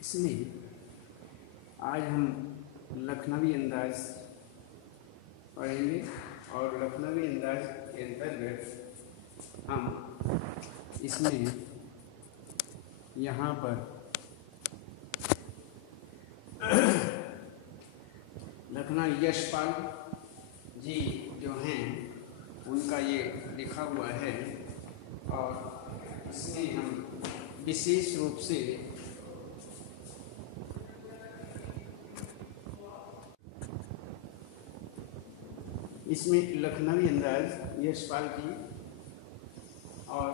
इसमें आज हम लखनवी अंदाज पढ़ेंगे और लखनवी अंदाज के अंतर्गत हम इसमें यहाँ पर लखनऊ यशपाल जी जो हैं उनका ये लिखा हुआ है और इसमें हम विशेष रूप से इसमें लखनवी अंदाज यशपाल की और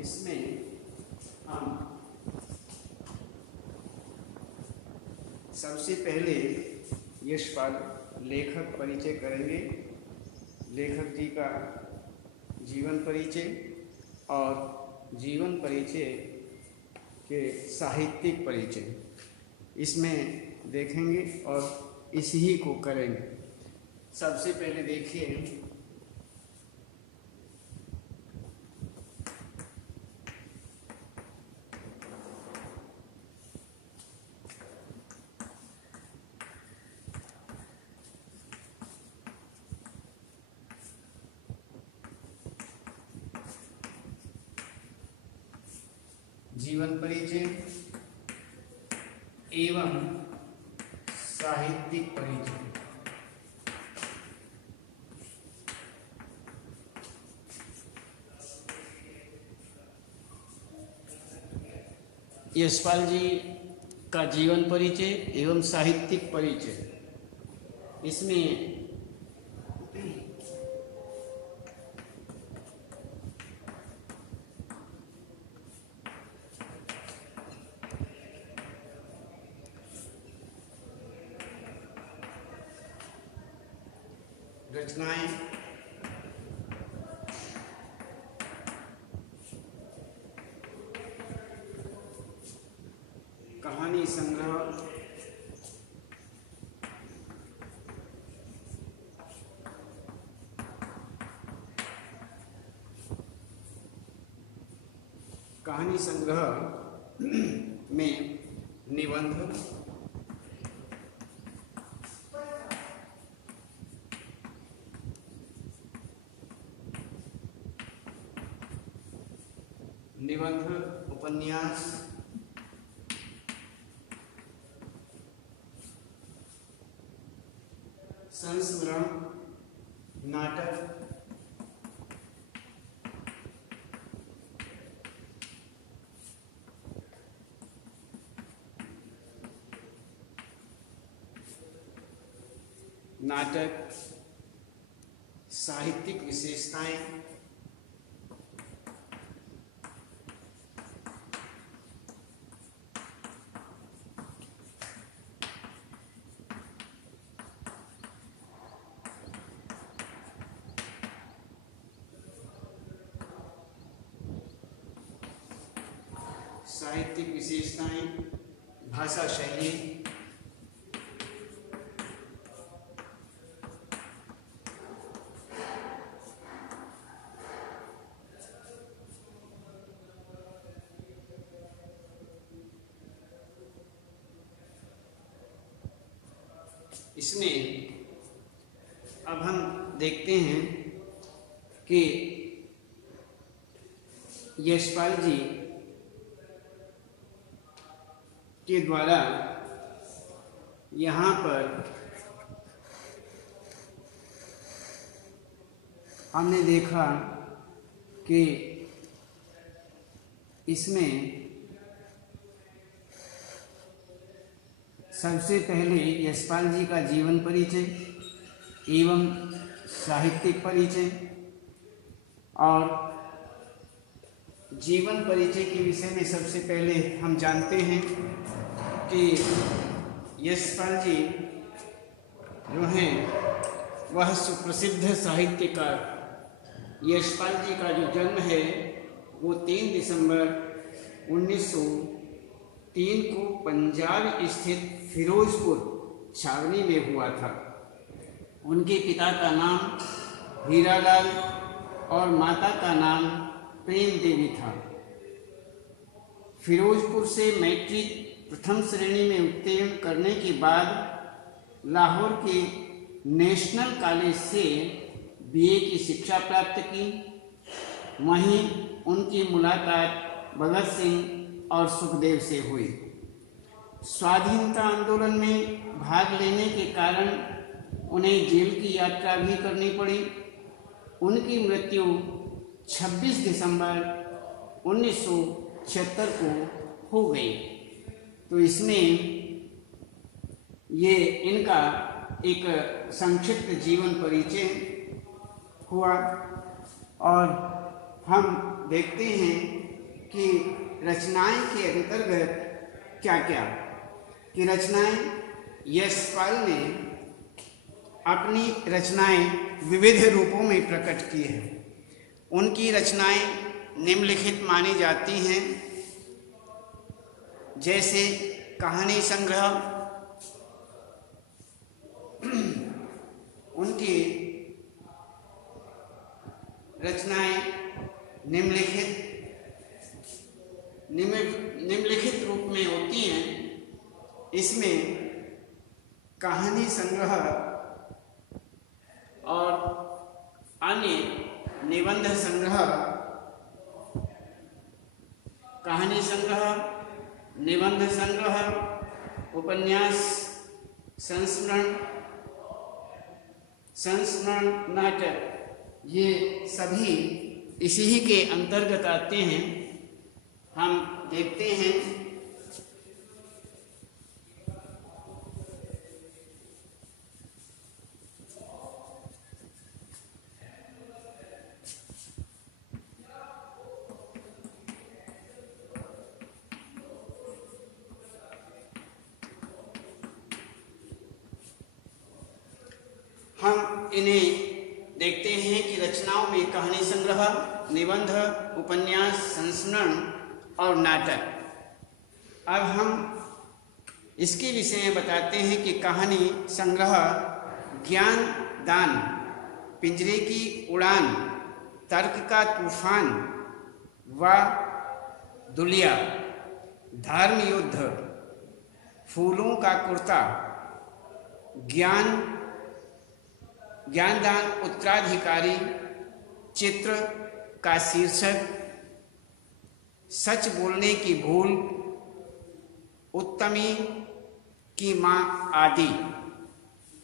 इसमें हम सबसे पहले यशपाल लेखक परिचय करेंगे, लेखक जी का जीवन परिचय और जीवन परिचय के साहित्यिक परिचय इसमें देखेंगे और इसी को करेंगे। सबसे पहले देखिए जीवन परिचय एवं साहित्यिक परिचय। यशपाल जी का जीवन परिचय एवं साहित्यिक परिचय इसमें रचनाएं कहानी संग्रह, कहानी संग्रह में निबंध, उपन्यास, संस्मरण, नाटक, साहित्यिक विशेषताएं, भाषा शैली, इसमें अब हम देखते हैं कि यशपाल जी के द्वारा यहाँ पर हमने देखा कि इसमें सबसे पहले यशपाल जी का जीवन परिचय एवं साहित्यिक परिचय और जीवन परिचय के विषय में सबसे पहले हम जानते हैं कि यशपाल जी जो हैं वह सुप्रसिद्ध साहित्यकार। यशपाल जी का जो जन्म है वो 3 दिसंबर 1903 को पंजाब स्थित फिरोजपुर छावनी में हुआ था। उनके पिता का नाम हीरालाल और माता का नाम प्रेम देवी था। फिरोजपुर से मैट्रिक प्रथम श्रेणी में उत्तीर्ण करने के बाद लाहौर के नेशनल कॉलेज से बीए की शिक्षा प्राप्त की। वहीं उनकी मुलाकात भगत सिंह और सुखदेव से हुई। स्वाधीनता आंदोलन में भाग लेने के कारण उन्हें जेल की यात्रा भी करनी पड़ी। उनकी मृत्यु 26 दिसंबर 1976 को हो गई। तो इसमें ये इनका एक संक्षिप्त जीवन परिचय हुआ। और हम देखते हैं कि रचनाएं के अंतर्गत क्या क्या कि रचनाएं यशपाल ने अपनी रचनाएं विविध रूपों में प्रकट की है। उनकी रचनाएं निम्नलिखित मानी जाती हैं, जैसे कहानी संग्रह। उनकी रचनाएं निम्नलिखित रूप में होती हैं। इसमें कहानी संग्रह और अन्य निबंध संग्रह, कहानी संग्रह, निबंध संग्रह, उपन्यास, संस्मरण, नाटक, ये सभी इसी ही के अंतर्गत आते हैं। हम देखते हैं देखते हैं कि रचनाओं में कहानी संग्रह, निबंध, उपन्यास, संस्मरण और नाटक। अब हम इसके विषय में बताते हैं कि कहानी संग्रह ज्ञान दान, पिंजरे की उड़ान, तर्क का तूफान व दुलिया, धर्म युद्ध, फूलों का कुर्ता, ज्ञानदान उत्तराधिकारी, चित्र का शीर्षक, सच बोलने की भूल, उत्तमी की माँ आदि,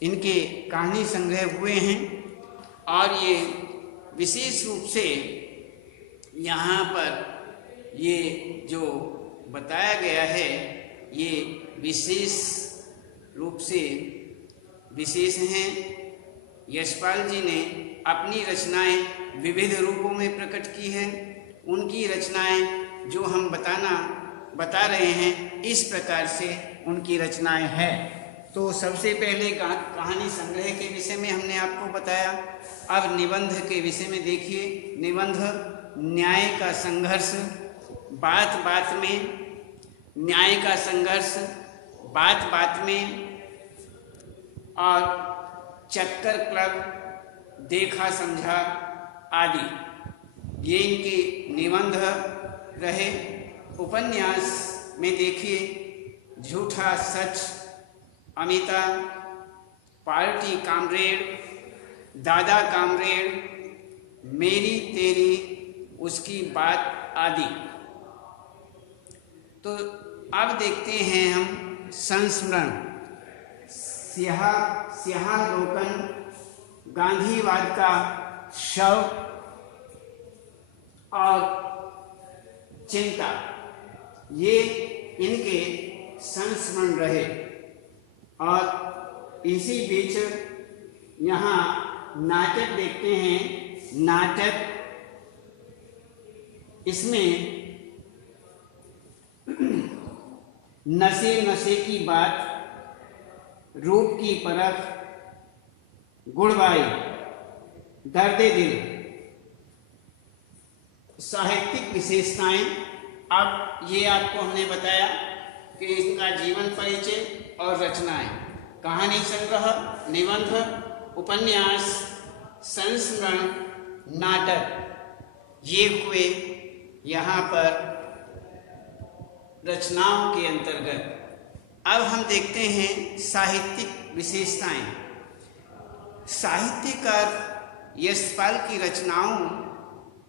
इनके कहानी संग्रह हुए हैं। और ये विशेष रूप से यहाँ पर ये जो बताया गया है, ये विशेष रूप से विशेष हैं। यशपाल जी ने अपनी रचनाएं विविध रूपों में प्रकट की हैं। उनकी रचनाएं जो हम बता रहे हैं, इस प्रकार से उनकी रचनाएं हैं। तो सबसे पहले कहानी संग्रह के विषय में हमने आपको बताया। अब निबंध के विषय में देखिए। निबंध न्याय का संघर्ष, बात बात में न्याय का संघर्ष, बात बात में, और चक्कर क्लब, देखा समझा आदि, ये इनके निबंध रहे। उपन्यास में देखिए झूठा सच, अमिता, पार्टी कामरेड, दादा कामरेड, मेरी तेरी उसकी बात आदि। तो अब देखते हैं हम संस्मरण। स्याहारोपण, गांधीवाद का शव और चिंता, ये इनके संस्मरण रहे। और इसी बीच यहाँ नाटक देखते हैं। नाटक, इसमें नशे की बात, रूप की परख, गुड़बाई, दर्दे दिल, साहित्यिक विशेषताएं। अब ये आपको हमने बताया कि इसका जीवन परिचय और रचनाएं, कहानी संग्रह, निबंध, उपन्यास, संस्मरण, नाटक, ये हुए यहाँ पर रचनाओं के अंतर्गत अब हम देखते हैं साहित्यिक विशेषताएं। साहित्यकार यशपाल की रचनाओं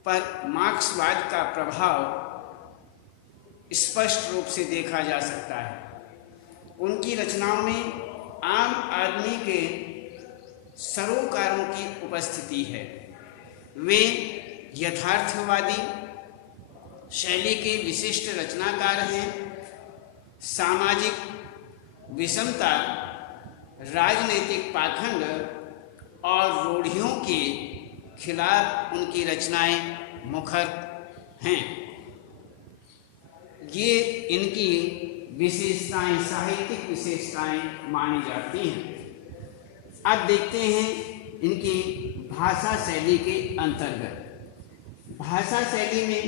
पर मार्क्सवाद का प्रभाव स्पष्ट रूप से देखा जा सकता है। उनकी रचनाओं में आम आदमी के सरोकारों की उपस्थिति है। वे यथार्थवादी शैली के विशिष्ट रचनाकार हैं। सामाजिक विषमता, राजनीतिक पाखंड और रूढ़ियों के खिलाफ उनकी रचनाएं मुखर हैं। ये इनकी विशेषताएं, साहित्यिक विशेषताएं मानी जाती हैं। अब देखते हैं इनकी भाषा शैली के अंतर्गत। भाषा शैली में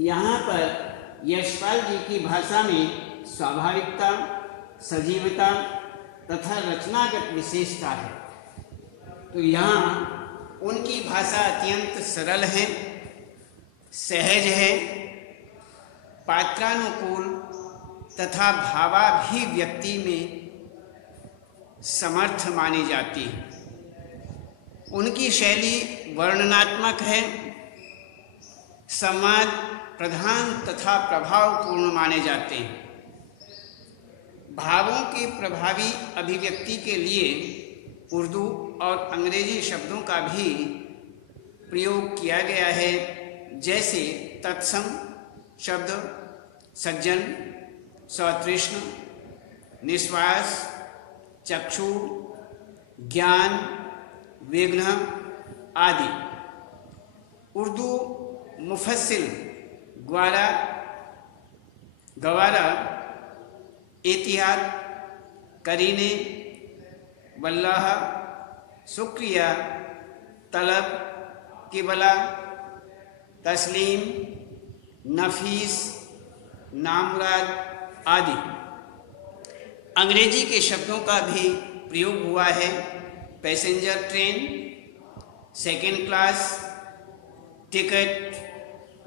यहाँ पर यशपाल जी की भाषा में स्वाभाविकता, सजीवता तथा रचनागत विशेषता है। तो यहाँ उनकी भाषा अत्यंत सरल है, सहज है, पात्रानुकूल तथा भावाभिव्यक्ति में समर्थ मानी जाती है। उनकी शैली वर्णनात्मक है, संवाद प्रधान तथा प्रभावपूर्ण माने जाते हैं। भावों के प्रभावी अभिव्यक्ति के लिए उर्दू और अंग्रेजी शब्दों का भी प्रयोग किया गया है, जैसे तत्सम शब्द, सज्जन, सतृष्ण, निश्वास, चक्षु, ज्ञान, विघ्न आदि। उर्दू मुफस्सिल गवारा, एतिहाद, करीने, वल्लाह, शुक्रिया, तलब, किबला, तस्लीम, नफीस, नामुराद आदि। अंग्रेजी के शब्दों का भी प्रयोग हुआ है। Passenger train, second class, ticket,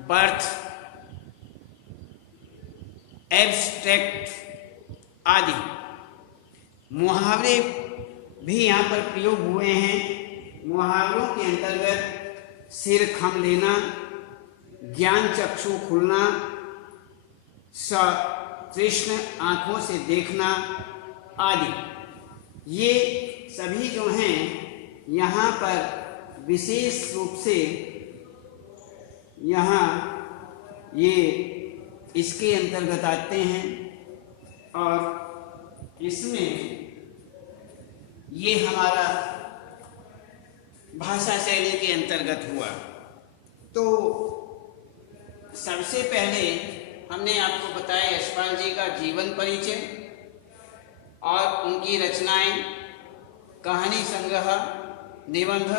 birth, abstract आदि। मुहावरे भी यहाँ पर प्रयोग हुए हैं। मुहावरों के अंतर्गत सिर खम लेना, ज्ञान चक्षु खुलना, सतृष्ण आँखों से देखना आदि। ये सभी जो हैं यहाँ पर विशेष रूप से यहाँ ये इसके अंतर्गत आते हैं और इसमें ये हमारा भाषा शैली के अंतर्गत हुआ। तो सबसे पहले हमने आपको बताया यशपाल जी का जीवन परिचय और उनकी रचनाएं, कहानी संग्रह, निबंध,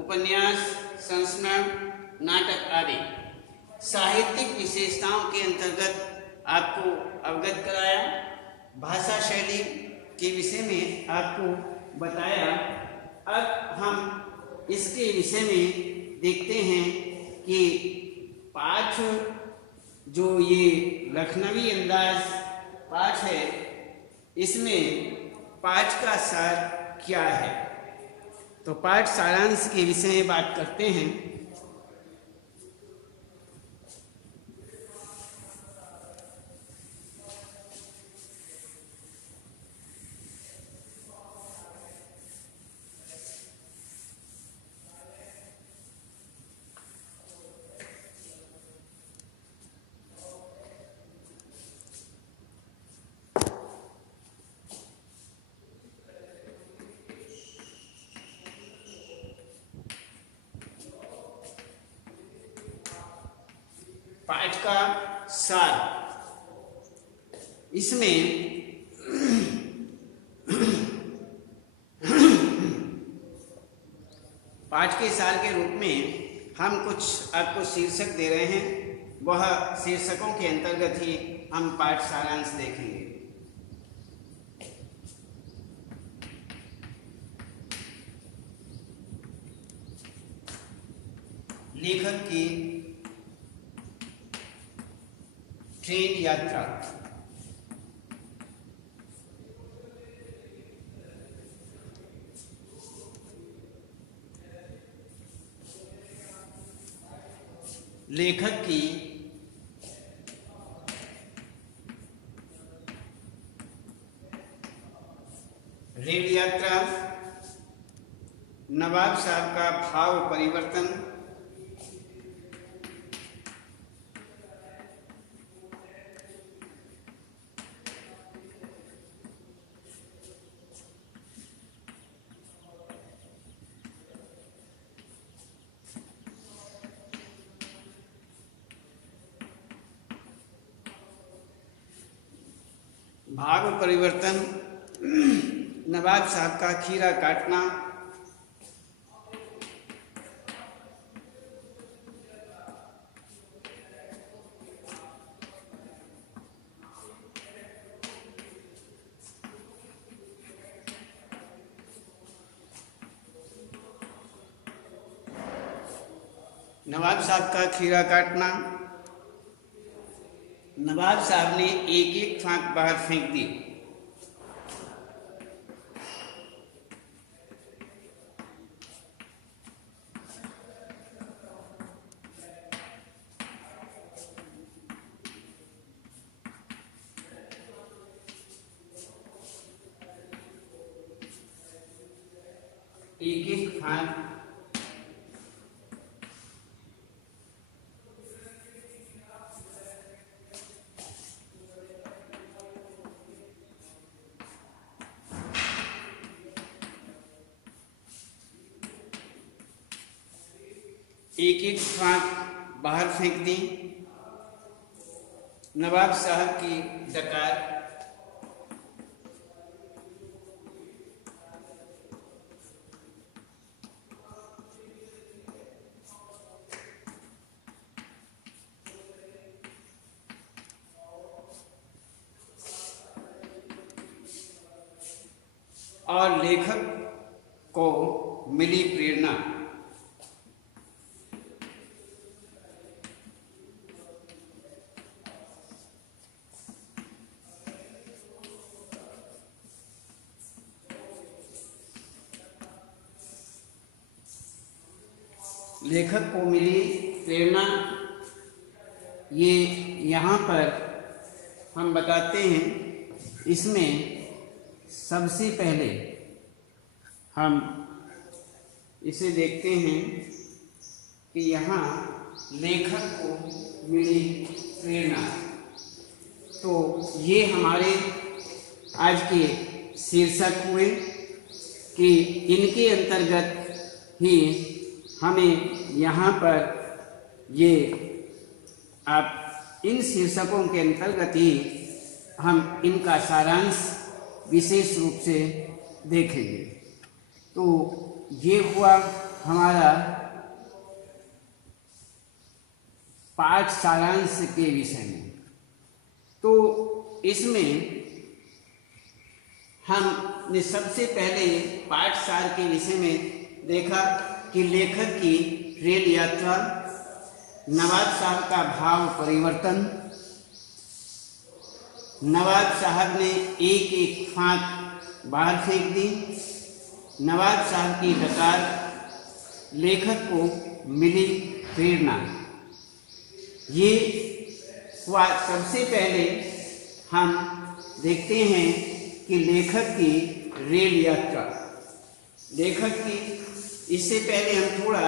उपन्यास, संस्मरण, नाटक आदि। साहित्यिक विशेषताओं के अंतर्गत आपको अवगत कराया, भाषा शैली के विषय में आपको बताया। अब हम इसके विषय में देखते हैं कि पाठ जो ये लखनवी अंदाज पाठ है, इसमें पाठ का सार क्या है। तो पाठ सारांश के विषय में बात करते हैं। पाठ का सार, इसमें पाठ के सार के रूप में हम कुछ आपको शीर्षक दे रहे हैं। वह शीर्षकों के अंतर्गत ही हम पाठ सारांश देखेंगे। लेखक की ट्रेन यात्रा। लेखक की रेल यात्रा, नवाब साहब का भाव परिवर्तन, भाव परिवर्तन, नवाब साहब का खीरा काटना, नवाब साहब का खीरा काटना, नवाब साहब ने एक एक फांक बाहर फेंक दी। एक एक फांक बाहर फेंक दी। नवाब साहब की डकार, और लेखक को मिली प्रेरणा। लेखक को मिली प्रेरणा, ये यहाँ पर हम बताते हैं। इसमें सबसे पहले हम इसे देखते हैं कि यहाँ लेखक को मिली प्रेरणा, तो ये हमारे आज के शीर्षक हुए कि इनके अंतर्गत ही हमें यहाँ पर ये आप इन शीर्षकों के अंतर्गत ही हम इनका सारांश विशेष रूप से देखेंगे। तो ये हुआ हमारा पाठ सारांश के विषय में। तो इसमें हमने सबसे पहले पाठ सार के विषय में देखा कि लेखक की रेल यात्रा, नवाब साहब का भाव परिवर्तन, नवाब साहब ने एक एक फांक बाहर फेंक दी, नवाब साहब की डकार, लेखक को मिली प्रेरणा। ये हुआ। सबसे पहले हम देखते हैं कि लेखक की रेल यात्रा। लेखक की, इससे पहले हम थोड़ा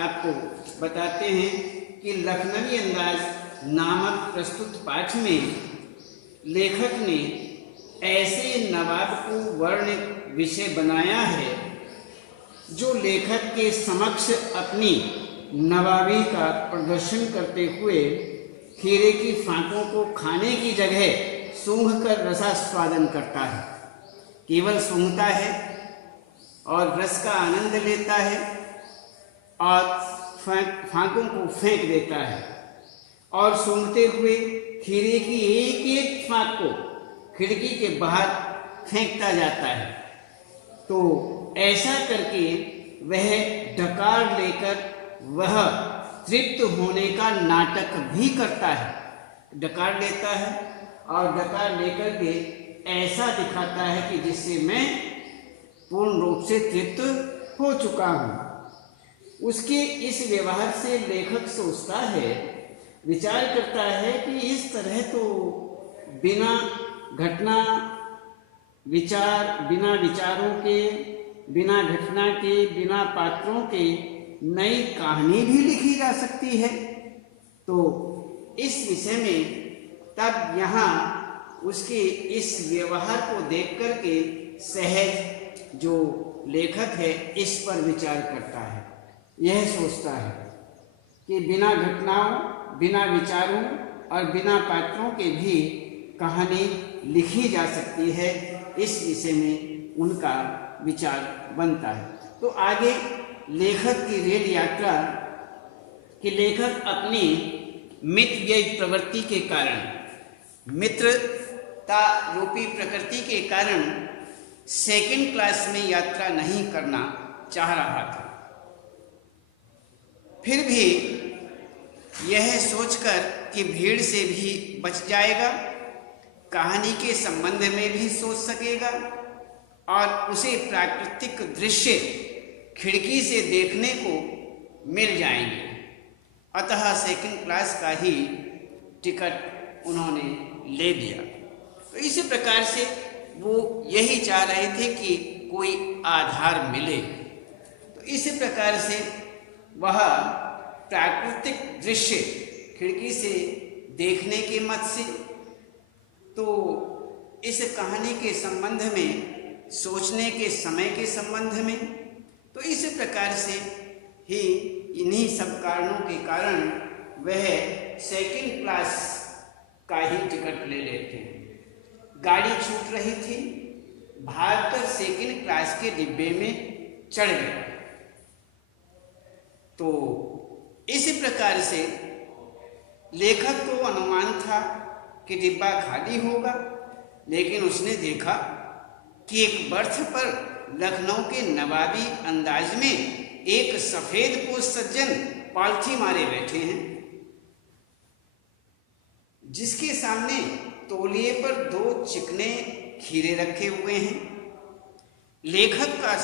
आपको बताते हैं कि लखनवी अंदाज नामक प्रस्तुत पाठ में लेखक ने ऐसे नवाब को वर्ण विषय बनाया है जो लेखक के समक्ष अपनी नवाबी का प्रदर्शन करते हुए खीरे की फांकों को खाने की जगह सूंघकर रसास्वादन करता है। केवल सूंघता है और रस का आनंद लेता है और फांकों को फेंक देता है, और सूंघते हुए खीरे की एक एक फांक को खिड़की के बाहर फेंकता जाता है। तो ऐसा करके वह डकार लेकर वह तृप्त होने का नाटक भी करता है, डकार लेता है और डकार लेकर के ऐसा दिखाता है कि जिससे मैं पूर्ण रूप से तृप्त हो चुका हूँ। उसके इस व्यवहार से लेखक सोचता है, विचार करता है कि इस तरह तो बिना घटना विचार, बिना विचारों के, बिना घटना के, बिना पात्रों के नई कहानी भी लिखी जा सकती है। तो इस विषय में तब यहाँ उसके इस व्यवहार को देख करके सहज जो लेखक है इस पर विचार करता है। यह सोचता है कि बिना घटनाओं, बिना विचारों और बिना पात्रों के भी कहानी लिखी जा सकती है। इस विषय में उनका विचार बनता है। तो आगे लेखक की रेल यात्रा कि लेखक अपनी मितव्ययी प्रवृत्ति के कारण, मित्रता रूपी प्रकृति के कारण सेकंड क्लास में यात्रा नहीं करना चाह रहा था। फिर भी यह सोचकर कि भीड़ से भी बच जाएगा, कहानी के संबंध में भी सोच सकेगा और उसे प्राकृतिक दृश्य खिड़की से देखने को मिल जाएंगे, अतः सेकंड क्लास का ही टिकट उन्होंने ले लिया। तो इसी प्रकार से वो यही चाह रहे थे कि कोई आधार मिले। तो इसी प्रकार से वह प्राकृतिक दृश्य खिड़की से देखने के मत से, तो इस कहानी के संबंध में सोचने के समय के संबंध में, तो इस प्रकार से ही इन्हीं सब कारणों के कारण वह सेकंड क्लास का ही टिकट ले लेते हैं। गाड़ी छूट रही थी, भागकर सेकंड क्लास के डिब्बे में चढ़ गए। तो इसी प्रकार से लेखक को अनुमान था कि डिब्बा खाली होगा, लेकिन उसने देखा कि एक बर्थ पर लखनऊ के नवाबी अंदाज में एक सफेद पोश सज्जन पालथी मारे बैठे हैं, जिसके सामने तौलिए पर 2 चिकने खीरे रखे हुए हैं। लेखक का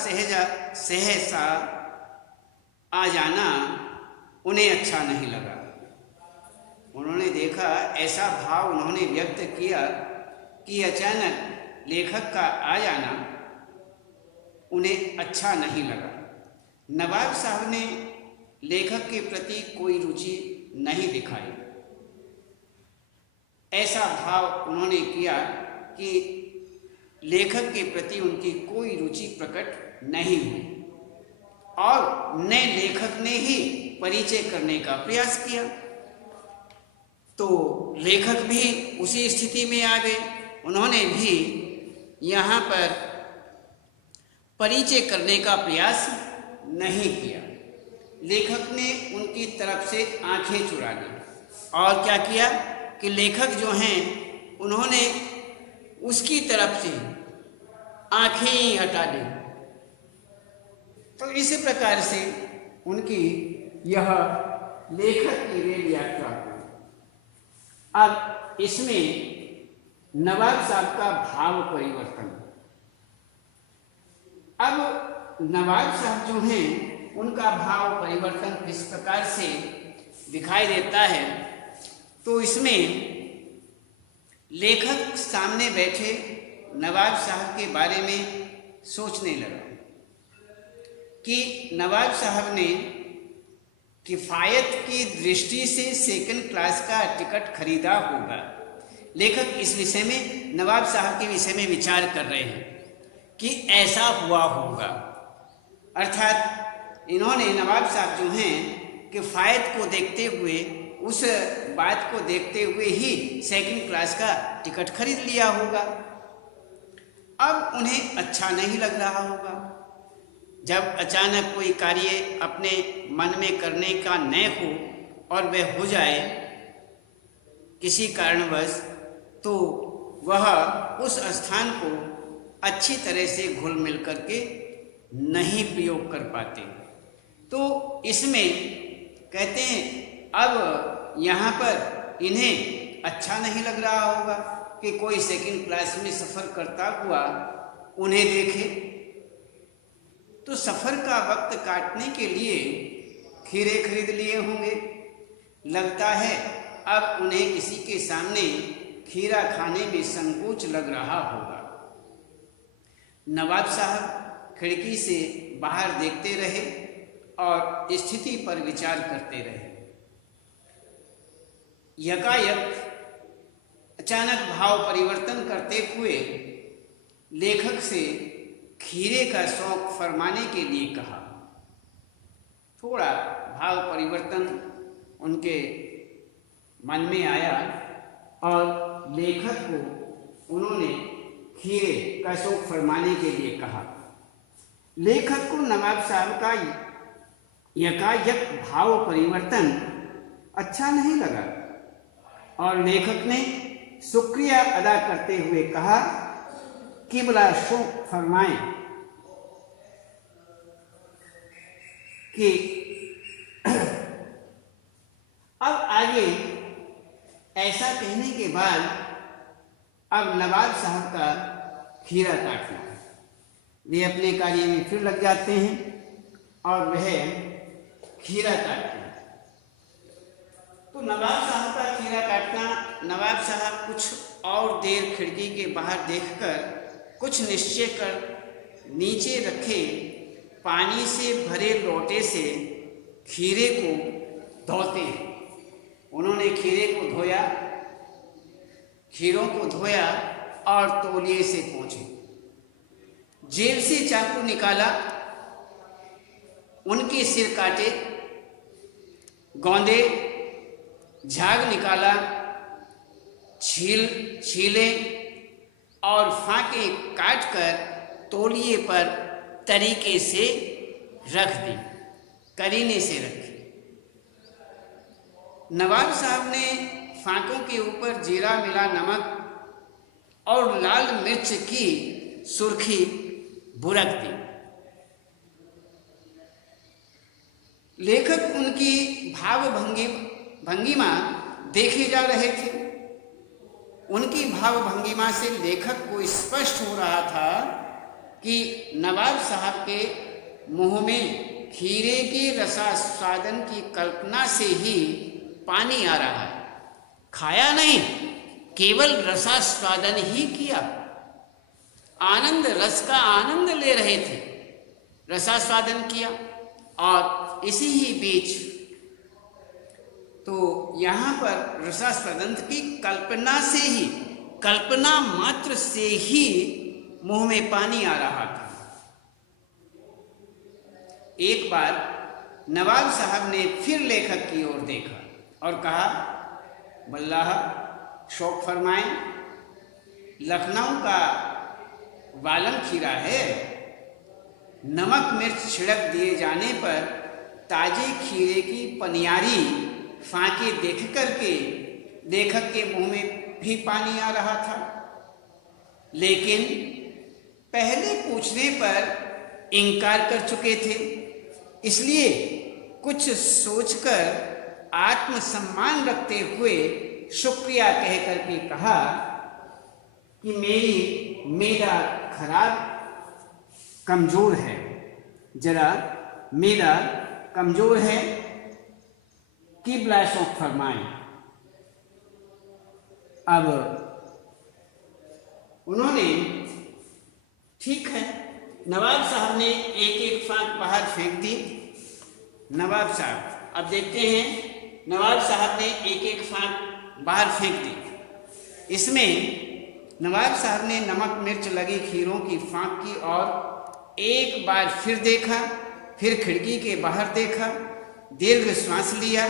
सहसा आ जाना उन्हें अच्छा नहीं लगा। उन्होंने देखा, ऐसा भाव उन्होंने व्यक्त किया कि अचानक लेखक का आ जाना उन्हें अच्छा नहीं लगा। नवाब साहब ने लेखक के प्रति कोई रुचि नहीं दिखाई। ऐसा भाव उन्होंने किया कि लेखक के प्रति उनकी कोई रुचि प्रकट नहीं हुई और न लेखक ने ही परिचय करने का प्रयास किया। तो लेखक भी उसी स्थिति में आ गए। उन्होंने भी यहाँ पर परिचय करने का प्रयास नहीं किया। लेखक ने उनकी तरफ से आंखें चुरा ली और क्या किया कि लेखक जो हैं उन्होंने उसकी तरफ से आंखें ही हटा ली। तो इसी प्रकार से उनकी यह लेखक की रेल यात्रा। अब इसमें नवाब साहब का भाव परिवर्तन। अब नवाब साहब जो हैं उनका भाव परिवर्तन किस प्रकार से दिखाई देता है, तो इसमें लेखक सामने बैठे नवाब साहब के बारे में सोचने लगा कि नवाब साहब ने किफ़ायत की दृष्टि से सेकंड क्लास का टिकट खरीदा होगा। लेखक इस विषय में, नवाब साहब के विषय में विचार कर रहे हैं कि ऐसा हुआ होगा। अर्थात इन्होंने, नवाब साहब जो हैं, किफ़ायत को देखते हुए, उस बात को देखते हुए ही सेकंड क्लास का टिकट खरीद लिया होगा। अब उन्हें अच्छा नहीं लग रहा होगा जब अचानक कोई कार्य अपने मन में करने का न हो और वह हो जाए किसी कारणवश, तो वह उस स्थान को अच्छी तरह से घुल मिल करके नहीं प्रयोग कर पाते। तो इसमें कहते हैं अब यहाँ पर इन्हें अच्छा नहीं लग रहा होगा कि कोई सेकंड क्लास में सफ़र करता हुआ उन्हें देखे। तो सफ़र का वक्त काटने के लिए खीरे खरीद लिए होंगे। लगता है अब उन्हें किसी के सामने खीरा खाने में संकोच लग रहा होगा। नवाब साहब खिड़की से बाहर देखते रहे और स्थिति पर विचार करते रहे। यकायक अचानक भाव परिवर्तन करते हुए लेखक से खीरे का शौक फरमाने के लिए कहा। थोड़ा भाव परिवर्तन उनके मन में आया और लेखक को उन्होंने खीरे का शौक फरमाने के लिए कहा। लेखक को नवाब साहब का यकायक भाव परिवर्तन अच्छा नहीं लगा और लेखक ने शुक्रिया अदा करते हुए कहा कि बला शौक फरमाएं कि अब आगे ऐसा कहने के बाद अब नवाब साहब का खीरा काटना है। वे अपने कार्य में फिर लग जाते हैं और वह खीरा काटते हैं। तो नवाब साहब का खीरा काटना, नवाब साहब कुछ और देर खिड़की के बाहर देखकर कुछ निश्चय कर नीचे रखे पानी से भरे लोटे से खीरे को धोते हैं। उन्होंने खीरों को धोया और तौलिए से पोंछे। जेब से चाकू निकाला, उनके सिर काटे, गोंदे, झाग निकाला, छीले और फाके काट कर तौलिए पर तरीके से रख दी, करीने से रखी। नवाब साहब ने फाकों के ऊपर जीरा मिला नमक और लाल मिर्च की सुर्खी बुरक दी। लेखक उनकी भंगिमा देखे जा रहे थे। उनकी भाव भंगिमा से लेखक को स्पष्ट हो रहा था कि नवाब साहब के मुंह में खीरे के रसास्वादन की कल्पना से ही पानी आ रहा है। खाया नहीं, केवल रसास्वादन ही किया। आनंद, रस का आनंद ले रहे थे, रसास्वादन किया। और इसी ही बीच तो यहाँ पर रसास्वादन की कल्पना मात्र से ही मुंह में पानी आ रहा था। एक बार नवाब साहब ने फिर लेखक की ओर देखा और कहा, बल्लाह शौक फरमाएं, लखनऊ का वालम खीरा है। नमक मिर्च छिड़क दिए जाने पर ताजे खीरे की पनियारी फाके देख करके लेखक के मुंह में भी पानी आ रहा था। लेकिन पहले पूछने पर इनकार कर चुके थे, इसलिए कुछ सोचकर आत्मसम्मान रखते हुए शुक्रिया कह करके कहा कि मेरी मेदा खराब कमज़ोर है, जरा मेदा कमज़ोर है, किबला शौक फरमाएं। अब उन्होंने ठीक है, नवाब साहब ने एक एक फाक बाहर फेंक दी। नवाब साहब, अब देखते हैं, नवाब साहब ने एक एक फाक बाहर फेंक दी। इसमें नवाब साहब ने नमक मिर्च लगी खीरों की फाक की और एक बार फिर देखा, फिर खिड़की के बाहर देखा, दीर्घ श्वास लिया,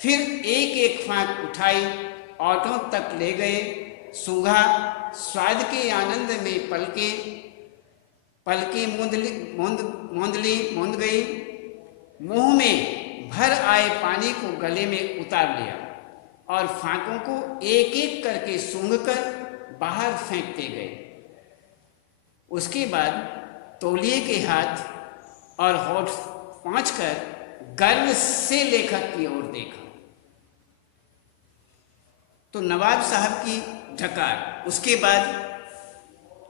फिर एक एक फाक उठाई, ऑटो तक ले गए, सूंघा, स्वाद के आनंद में पलके मूंद गई, मुंह में भर आए पानी को गले में उतार लिया और फाकों को एक एक करके सूंघकर बाहर फेंकते गए। उसके बाद तौलिए के हाथ और होठ पोंछकर गर्व से लेखक की ओर देखा तो नवाब साहब की डकार, उसके बाद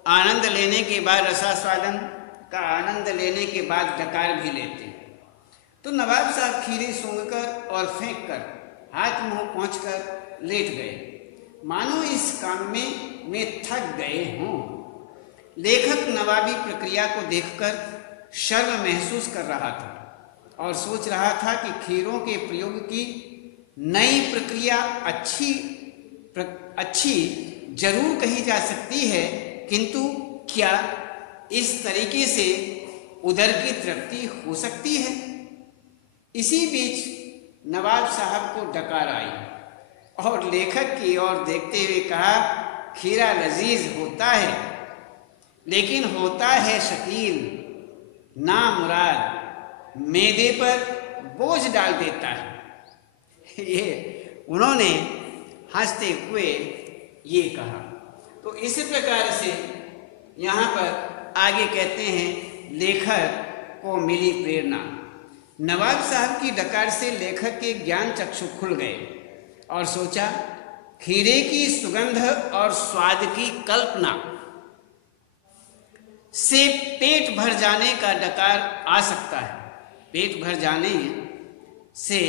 आनंद लेने के बाद, रसास्वादन का आनंद लेने के बाद डकार भी लेते। तो नवाब साहब खीरे सूंघकर और फेंक कर हाथ मुंह पहुंचकर लेट गए, मानो इस काम में थक गए हों। लेखक नवाबी प्रक्रिया को देखकर शर्म महसूस कर रहा था और सोच रहा था कि खीरों के प्रयोग की नई प्रक्रिया अच्छी जरूर कही जा सकती है, किंतु क्या इस तरीके से उदर की तृप्ति हो सकती है? इसी बीच नवाब साहब को डकार आई और लेखक की ओर देखते हुए कहा, खीरा लजीज होता है, लेकिन होता है शकील, ना मुराद, मैदे पर बोझ डाल देता है। ये उन्होंने हंसते हुए ये कहा। तो इसी प्रकार से यहाँ पर आगे कहते हैं, लेखक को मिली प्रेरणा। नवाब साहब की डकार से लेखक के ज्ञान चक्षु खुल गए और सोचा, खीरे की सुगंध और स्वाद की कल्पना से पेट भर जाने का डकार आ सकता है। पेट भर जाने से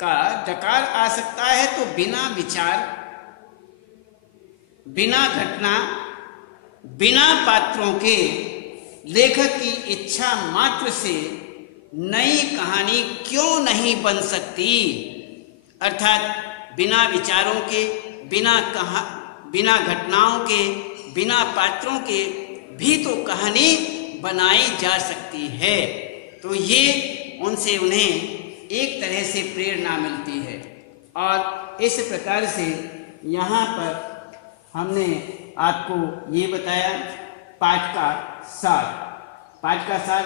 का डकार आ सकता है, तो बिना विचार, बिना घटना, बिना पात्रों के लेखक की इच्छा मात्र से नई कहानी क्यों नहीं बन सकती? अर्थात बिना विचारों के, बिना घटनाओं के, बिना पात्रों के भी तो कहानी बनाई जा सकती है। तो ये उनसे उन्हें एक तरह से प्रेरणा मिलती है। और इस प्रकार से यहाँ पर हमने आपको ये बताया पाठ का सार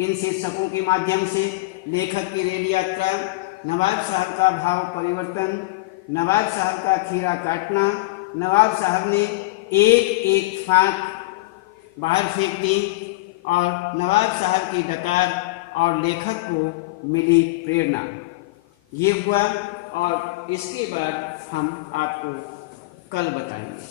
इन शीर्षकों के माध्यम से लेखक की रेल यात्रा, नवाब साहब का भाव परिवर्तन, नवाब साहब का खीरा काटना, नवाब साहब ने एक फाँक बाहर फेंक दी, और नवाब साहब की डकार और लेखक को मिली प्रेरणा, ये हुआ। और इसके बाद हम आपको कल बताएंगे।